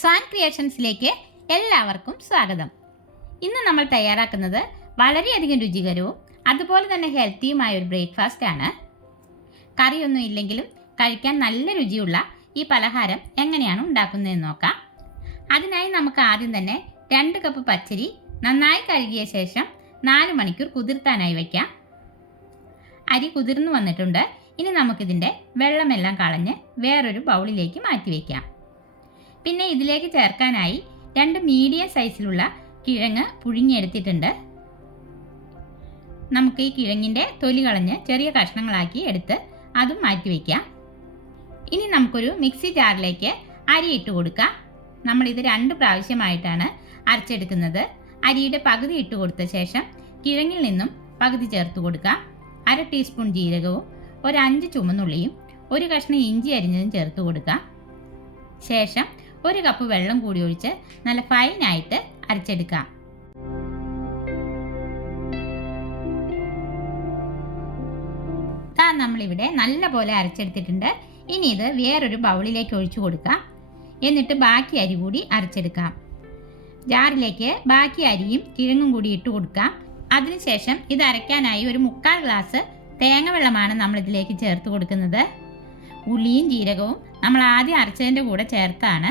Swan ക്രിയേഷൻസിലേക്ക് എല്ലാവർക്കും സ്വാഗതം. ഇന്ന് നമ്മൾ തയ്യാറാക്കുന്നത് വളരെയധികം രുചികരവും അതുപോലെ തന്നെ ഹെൽത്തിയുമായ ഒരു ബ്രേക്ക്ഫാസ്റ്റ് ആണ്. കറിയൊന്നും ഇല്ലെങ്കിലും കഴിക്കാൻ നല്ല രുചിയുള്ള ഈ പലഹാരം എങ്ങനെയാണ് ഉണ്ടാക്കുന്നതെന്ന് നോക്കാം. അതിനായി നമുക്ക് ആദ്യം തന്നെ രണ്ട് കപ്പ് പച്ചരി നന്നായി കഴുകിയ ശേഷം നാല് മണിക്കൂർ കുതിർത്താനായി വയ്ക്കാം അരി കുതിർന്നു വന്നിട്ടുണ്ട്. ഇനി നമുക്കിതിന്റെ വെള്ളമെല്ലാം കളഞ്ഞ് വേറൊരു ബൗളിലേക്ക് മാറ്റി വയ്ക്കാം പിന്നെ ഇതിലേക്ക് ചേർക്കാനായി രണ്ട് മീഡിയം സൈസിലുള്ള കിഴങ്ങ് പുഴുങ്ങിയെടുത്തിട്ടുണ്ട്. നമുക്ക് ഈ കിഴങ്ങിന്റെ തൊലി കളഞ്ഞ് ചെറിയ കഷ്ണങ്ങളാക്കി എടുത്ത് അതും മാറ്റി വയ്ക്കാം ഇനി നമുക്കൊരു മിക്സി ജാറിലേക്ക് അരി ഇട്ട് കൊടുക്കാം. നമ്മളിത് രണ്ട് പ്രാവശ്യമായിട്ടാണ് അരച്ചെടുക്കുന്നത്. അരിയുടെ പകുതി ഇട്ട് കൊടുത്ത ശേഷം കിഴങ്ങിൽ നിന്നും പകുതി ചേർത്ത് കൊടുക്കാം. അര ടീസ്പൂൺ ജീരകവും ഒരു അഞ്ച് ചുമന്നുള്ളിയും ഒരു കഷ്ണം ഇഞ്ചി അരിഞ്ഞതും ചേർത്ത് കൊടുക്കാം. ശേഷം ഒരു കപ്പ് വെള്ളം കൂടി ഒഴിച്ച് നല്ല ഫൈനായിട്ട് അരച്ചെടുക്കാം. താ നമ്മളിവിടെ നല്ല പോലെ അരച്ചെടുത്തിട്ടുണ്ട്. ഇനി ഇത് വേറൊരു ബൗളിലേക്ക് ഒഴിച്ചു കൊടുക്കാം. എന്നിട്ട് ബാക്കി അരി കൂടി അരച്ചെടുക്കാം. ജാറിലേക്ക് ബാക്കി അരിയും കിഴങ്ങും കൂടി ഇട്ട് കൊടുക്കാം. അതിനുശേഷം ഇത് അരയ്ക്കാനായി ഒരു മുക്കാൽ ഗ്ലാസ് തേങ്ങ വെള്ളമാണ് നമ്മൾ ഇതിലേക്ക് ചേർത്ത് കൊടുക്കുന്നത്. ഉള്ളിയും ജീരകവും നമ്മൾ ആദ്യം അരച്ചതിന്റെ കൂടെ ചേർത്താണ്.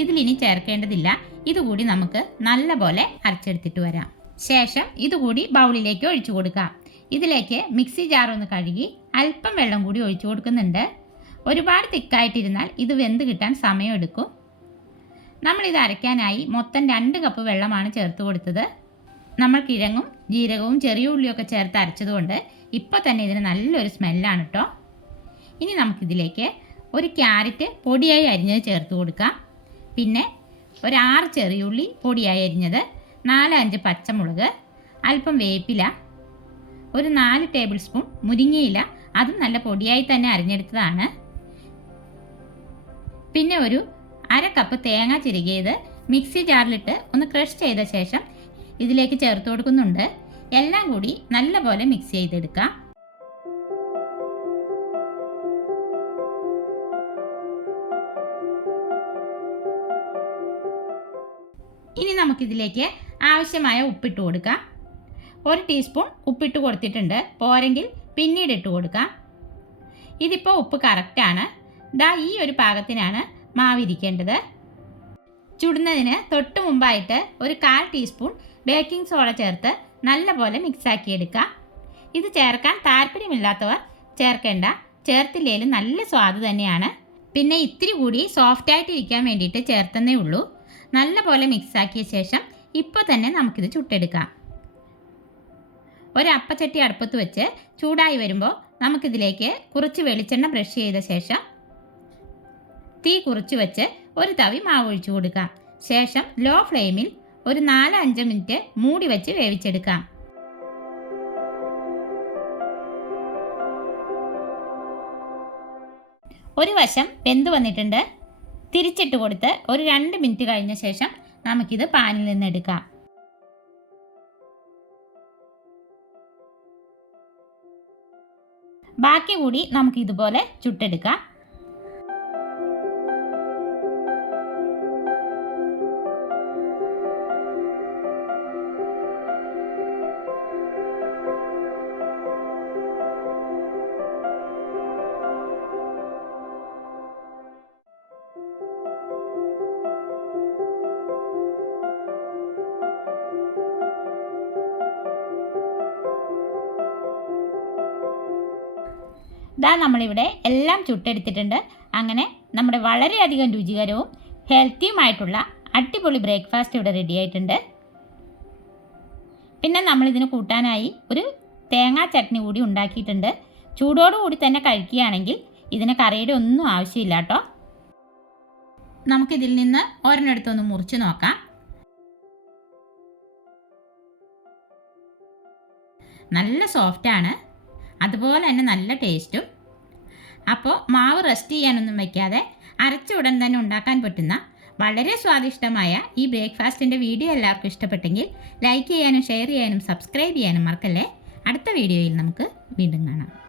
ഇതിലിനി ചേർക്കേണ്ടതില്ല. ഇതുകൂടി നമുക്ക് നല്ലപോലെ അരച്ചെടുത്തിട്ട് വരാം. ശേഷം ഇതുകൂടി ബൗളിലേക്ക് ഒഴിച്ചു കൊടുക്കാം. ഇതിലേക്ക് മിക്സി ജാർ ഒന്ന് കഴുകി അല്പം വെള്ളം കൂടി ഒഴിച്ചു കൊടുക്കുന്നുണ്ട്. ഒരുപാട് തിക്കായിട്ടിരുന്നാൽ ഇത് വെന്ത് കിട്ടാൻ സമയമെടുക്കും. നമ്മളിത് അരയ്ക്കാനായി മൊത്തം രണ്ട് കപ്പ് വെള്ളമാണ് ചേർത്ത് കൊടുത്തത്. നമ്മൾ കിഴങ്ങും ജീരകവും ചെറിയ ഉള്ളിയൊക്കെ ചേർത്ത് അരച്ചതുകൊണ്ട് ഇപ്പോൾ തന്നെ ഇതിന് നല്ലൊരു സ്മെല്ലാണ് കേട്ടോ ഇനി നമുക്കിതിലേക്ക് ഒരു ക്യാരറ്റ് പൊടിയായി അരിഞ്ഞത് ചേർത്ത് കൊടുക്കാം. പിന്നെ ഒരു ആറ് ചെറിയുള്ളി പൊടിയായി അരിഞ്ഞത് നാലഞ്ച് പച്ചമുളക് അല്പം വേപ്പില ഒരു നാല് ടേബിൾ സ്പൂൺ മുരിങ്ങയില അതും നല്ല പൊടിയായി തന്നെ അരിഞ്ഞെടുത്തതാണ്. പിന്നെ ഒരു അര കപ്പ് തേങ്ങ ചിരുകിയത് മിക്സി ജാറിലിട്ട് ഒന്ന് ക്രഷ് ചെയ്ത ശേഷം ഇതിലേക്ക് ചേർത്ത് കൊടുക്കുന്നുണ്ട്. എല്ലാം കൂടി നല്ലപോലെ മിക്സ് ചെയ്തെടുക്കാം. ഇനി നമുക്കിതിലേക്ക് ആവശ്യമായ ഉപ്പിട്ട് കൊടുക്കാം. ഒരു ടീസ്പൂൺ ഉപ്പിട്ട് കൊടുത്തിട്ടുണ്ട്. പോരെങ്കിൽ പിന്നീട് ഇട്ട് കൊടുക്കാം. ഇതിപ്പോൾ ഉപ്പ് കറക്റ്റാണ് ദാ ഈ ഒരു പാകത്തിനാണ് മാവിരിക്കേണ്ടത് ചുടുന്നതിന് തൊട്ട് മുമ്പായിട്ട് ഒരു കാൽ ടീസ്പൂൺ ബേക്കിംഗ് സോഡ ചേർത്ത് നല്ലപോലെ മിക്സാക്കിയെടുക്കാം ഇത് ചേർക്കാൻ താല്പര്യമില്ലാത്തവർ ചേർക്കേണ്ട ചേർത്തില്ലേലും നല്ല സ്വാദ് തന്നെയാണ്. പിന്നെ ഇത്തിരി കൂടി സോഫ്റ്റായിട്ടിരിക്കാൻ വേണ്ടിയിട്ട് ചേർത്തന്നേ ഉള്ളൂ. നല്ലപോലെ മിക്സാക്കിയ ശേഷം ഇപ്പോൾ തന്നെ നമുക്കിത് ചുട്ടെടുക്കാം. ഒരു അപ്പച്ചട്ടി അടുപ്പത്ത് വെച്ച് ചൂടായി വരുമ്പോൾ നമുക്കിതിലേക്ക് കുറച്ച് വെളിച്ചെണ്ണ ബ്രഷ് ചെയ്ത ശേഷം തീ കുറച്ച് വെച്ച് ഒരു തവി മാവ് ഒഴിച്ചു കൊടുക്കാം. ശേഷം ലോ ഫ്ലെയിമിൽ ഒരു നാല് അഞ്ച് മിനിറ്റ് മൂടി വെച്ച് വേവിച്ചെടുക്കാം. ഒരു വശം വെന്ത് വന്നിട്ടുണ്ട്. തിരിച്ചിട്ട് കൊടുത്ത് ഒരു രണ്ട് മിനിറ്റ് കഴിഞ്ഞ ശേഷം നമുക്കിത് പാനിൽ നിന്ന് എടുക്കാം. ബാക്കി കൂടി നമുക്ക് ഇതുപോലെ ചുട്ടെടുക്കാം. ഇതാ നമ്മളിവിടെ എല്ലാം ചുട്ടെടുത്തിട്ടുണ്ട്. അങ്ങനെ നമ്മുടെ വളരെയധികം രുചികരവും ഹെൽത്തിയുമായിട്ടുള്ള അടിപൊളി ബ്രേക്ക്ഫാസ്റ്റ് ഇവിടെ റെഡി ആയിട്ടുണ്ട്. പിന്നെ നമ്മളിതിന് കൂട്ടാനായി ഒരു തേങ്ങാ ചട്നി കൂടി ഉണ്ടാക്കിയിട്ടുണ്ട്. ചൂടോടുകൂടി തന്നെ കഴിക്കുകയാണെങ്കിൽ ഇതിന് കറിയുടെ ഒന്നും ആവശ്യമില്ല കേട്ടോ. നമുക്കിതിൽ നിന്ന് ഒരെണ്ണെടുത്തൊന്ന് മുറിച്ച് നോക്കാം. നല്ല സോഫ്റ്റാണ് അതുപോലെ തന്നെ നല്ല ടേസ്റ്റും അപ്പോൾ മാവ് റെസ്റ്റ് ചെയ്യാനൊന്നും വയ്ക്കാതെ അരച്ച ഉടൻ തന്നെ ഉണ്ടാക്കാൻ പറ്റുന്ന വളരെ സ്വാദിഷ്ടമായ ഈ ബ്രേക്ക്ഫാസ്റ്റിന്റെ വീഡിയോ എല്ലാവർക്കും ഇഷ്ടപ്പെട്ടെങ്കിൽ ലൈക്ക് ചെയ്യാനും ഷെയർ ചെയ്യാനും സബ്സ്ക്രൈബ് ചെയ്യാനും മറക്കല്ലേ? അടുത്ത വീഡിയോയിൽ നമുക്ക് വീണ്ടും കാണാം.